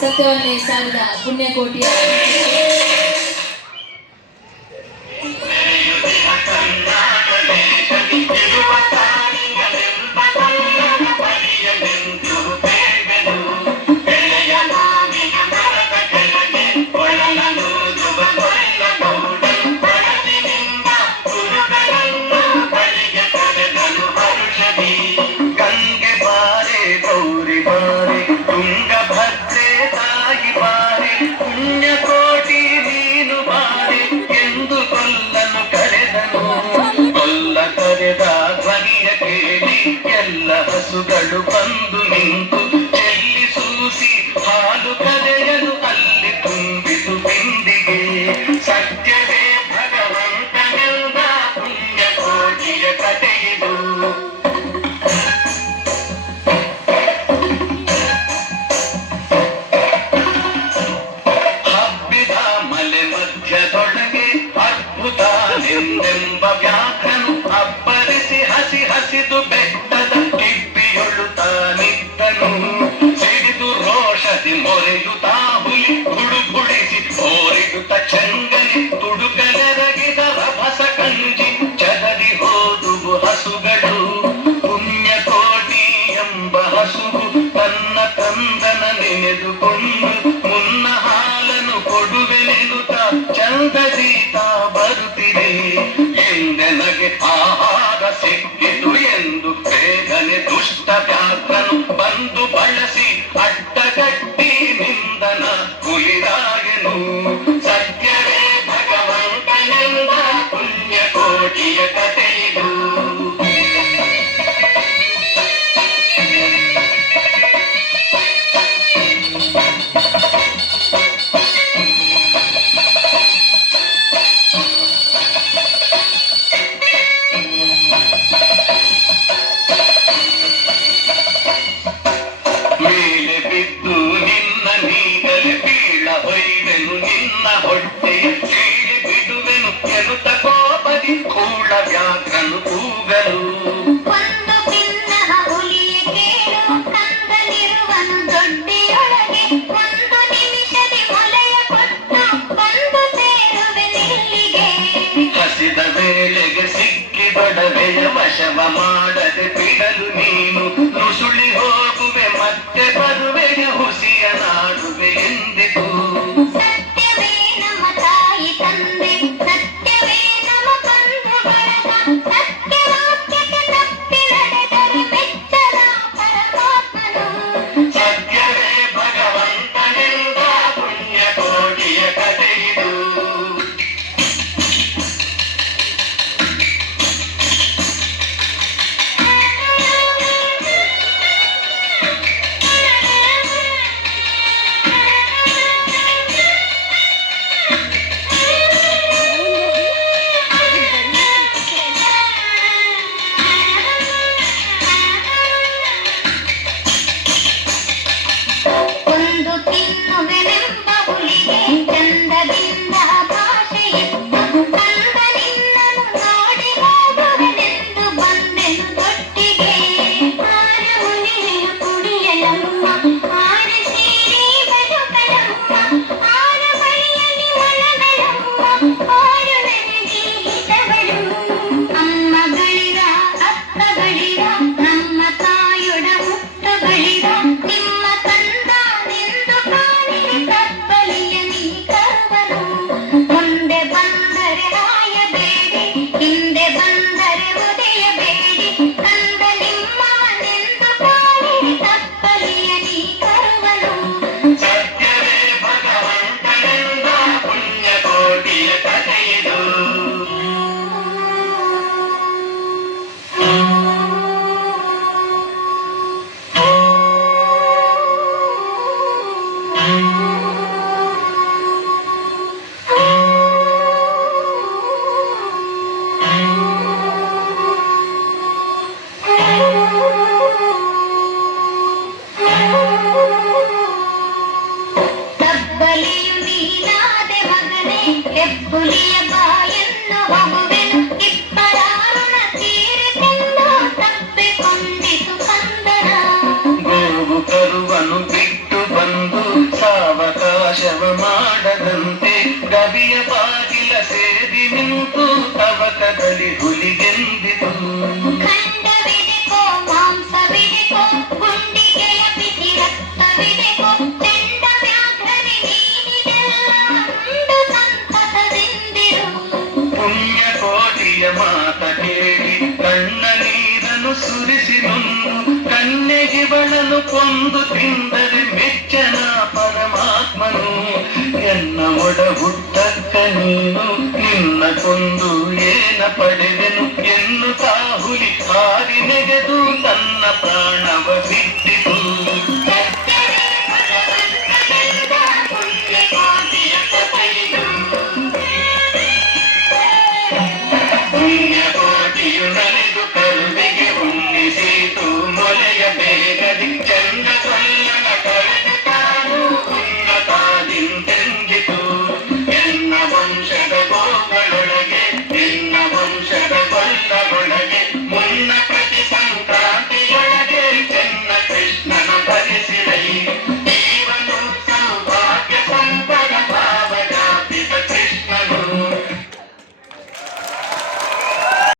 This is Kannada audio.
ಸತ್ಯವನ್ನೇ ಸಾರಿದ ಪುಣ್ಯಕೋಟಿಯ ಹಸುಗಳು ಬಂದು ನಿಂತು ಚೆಲ್ಲಿ ಸೂಸಿ ಹಾಲು ಕರೆಯಲು ಅಲ್ಲಿ ತುಂಬಿತು ಬಿಂದಿಗೆ. ಸತ್ಯವೇ ಭಗವಂತನೆಂದ ಪುಣ್ಯ ಕೋಟಿಯ ಕಥೆಯಿದು. ಹಬ್ಬಿದ ಮಲೆ ಮಧ್ಯದೊಳಗೆ ಅದ್ಭುತನೆಂದೆಂಬ ವ್ಯಾಘ್ರನು ಅಬ್ಬರಿಸಿ ಹಸಿ ಹಸಿದು ಬೆಟ್ಟದ ಸಿಡಿದು ರೋಷದಿ ಮೊರೆಯುತ್ತಾ ಹುಲಿ ಗುಡುಗುಡಿಸಿ ಓರಿಯುತ್ತ ಚಂಗನೆ ತುಡುಕಲೆರಗಿದ ರಭಸ ಕಂಜಿ ಚದರಿ ಹೋದುವು ಹಸುಗಳು. ಪುಣ್ಯಕೋಟಿ ಎಂಬ ಹಸುವು ತನ್ನ ಕಂದನ ನೆನೆದುಕೊಂಡು ಮುನ್ನ ಹಾಲನ್ನು ಕೊಡುವೆನೆನುತ್ತ ಚಂದದೀತ ಬರುತ್ತಿದೆ. ಎಂದೆನಗೆ ಆಹಾರ ಸಿಕ್ಕಿತು ಎಂದು ಬೇಗನೆ ದುಷ್ಟ ವ್ಯಾಘ್ರನು ಬಂದು ಬಳಸಿ ಅಡ್ಡಗಟ್ಟಿ ನಿಂದನ ಕುಲಿರಾಗೆನು. ಸತ್ಯವೇ ಭಗವಂತನೆಂದ ಪುಣ್ಯಕೋಟಿಯ ಕಥೆಯಿದು. ಮೇಲೆ ಬಿದ್ದು ನಿನ್ನ ನೀಗಲೆ ಬೀಳ ಹೊಯ್ವೆನು ನಿನ್ನ ಹೊಟ್ಟೆಯ ಕೀಳಿ ಬಿಡುವೆನು ಎನ್ನುತ್ತ ಕೋಪದಿ ಕೂಳ ವ್ಯಾಘ್ರನು ಕೂಗಲು. ಒಂದು ಭಿನ್ನಹ ಹುಲಿಯ ಕೇಳು ಕಂದನಿರುವನು ದೊಡ್ಡಿಯೊಳಗೆ. ಒಂದು ನಿಮಿಷದಿ ಮೊಲೆಯ ಕೊಟ್ಟು ಬಂದು ಸೇರುವೆ ನಿಲ್ಲಿಗೆ. ಹಸಿದ ವೇಳೆಗೆ ಸಿಕ್ಕಿದೊಡವೆಯ ವಶವ ಮಾಡದೆ ಬಿಡಲು ನೀನು ನುಸುಳಿ ಹೋಗುವೆ ಮತ್ತೆ ಬರುವೆಗೆ ಹುಸಿಯ ನಾಡುವೆ ಎಂದಿತು. ಸತ್ಯವೇ ನಮ್ಮ ತಾಯಿ ತಂದೆ, ಸತ್ಯವೇ ನಮ್ಮ ಬಂಧು ಬಳಗ, ಸತ್ಯವಾಕ್ಯಕ್ಕೆ ತಪ್ಪಿ ನಡೆದರೆ ಮೆಚ್ಚಲ ಪರಮಾತ್ಮನು. ಸತ್ಯವೇ ಭಗವಂತನೆಂದ ಪುಣ್ಯಕೋಟಿಯ ಕಥೆಯಿದು. ಪಾವಕದಲ್ಲಿ ಹುಲಿಗೆಂದಿತು. ಖಂಡವಿದೆಕೋ ಮಾಂಸವಿದೆಕೋ ಗುಂಡಿಗೆಯ ಬಿಸಿ ರಕ್ತವಿದೆಕೋ ಚೆಂಡ ವ್ಯಾಘ್ರನಿ ನೀನಿದೆಲ್ಲ ಉಂಡು ಸಂತಸದಿಂದಿರು. ಪುಣ್ಯಕೋಟಿಯ ಮಾತ ಕೇಳಿ ಕಣ್ಣ ನೀರನ್ನು ಸುರಿಸಿ ನುಂಡು ಕನ್ಯಗಿವಳನ್ನು ಕೊಂದು ತಿಂದರೆ ಮೆಚ್ಚನ ಪರಮಾತ್ಮನು. ಎನ್ನ ಒಡ ಹುಟ್ಟಕ್ಕ ನೀನು ನಿನ್ನ ಕೊಂದು ಏನ ಪಡೆದೆನು ಎನ್ನುತ್ತಾ ಹುಲಿ ಹಾರಿ ನೆಗೆದು ತನ್ನ ಪ್ರಾಣವ ಬಿಟ್ಟಿತು. ಸತ್ಯವೇ ಭಗವಂತನೆಂದ ಪುಣ್ಯಕೋಟಿಯ ಕಥೆಯಿದು. ಪುಣ್ಯ